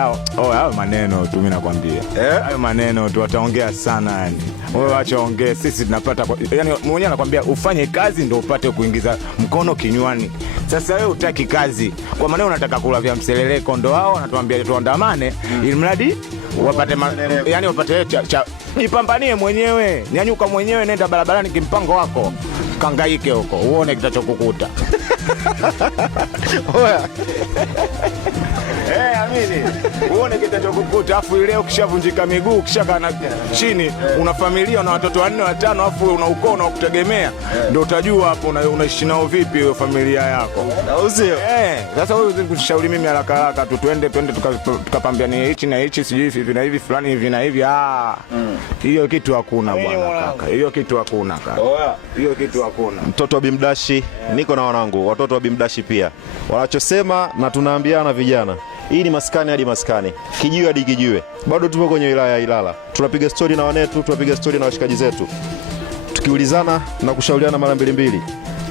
Hao maneno tu mimi nakwambia. Hayo maneno tu wataongea sana yani. Wewe acha ongee, sisi tunapata yani mwenyewe anakuambia ufanye kazi ndio upate kuingiza mkono kinywani. Sasa wewe utaki kazi. Kwa maana unataka kula vya mseleleko ndo hao wanatuambia tuandamane ili mradi wapate yani wapate jipambanie mwenyewe. Nyanyuka mwenyewe, nenda barabarani kimpango wako. Kangaike huko uone kitachokukuta. Oya. Amini. Uone kitachokukuta, afu ile ukishavunjika miguu, ukishaka chini, una familia na watoto 4 5, afu una ukoo na kutegemea, ndio utajua hapo unaishi nao vipi hiyo familia yako. Au sio? Sasa wewe ushauri mimi haraka tu twende tukapambiane hichi na hichi sijui hivi na hivi fulani hivi na hivi. Hiyo kitu hakuna bwana kaka. Hiyo kitu hakuna kaka. Hiyo kitu hakuna. Mtoto wa Bimdashi, niko na wanangu, watoto wa Bimdashi pia. Wanachosema na tunaambiana vijana. Hii ni maskani hadi maskani, kijiwe hadi kijiwe. Bado tupo kwenye wilaya ya Ilala. Tunapiga story na wanetu, tunapiga story na washikaji zetu. Tukiulizana na kushauriana mara mbili.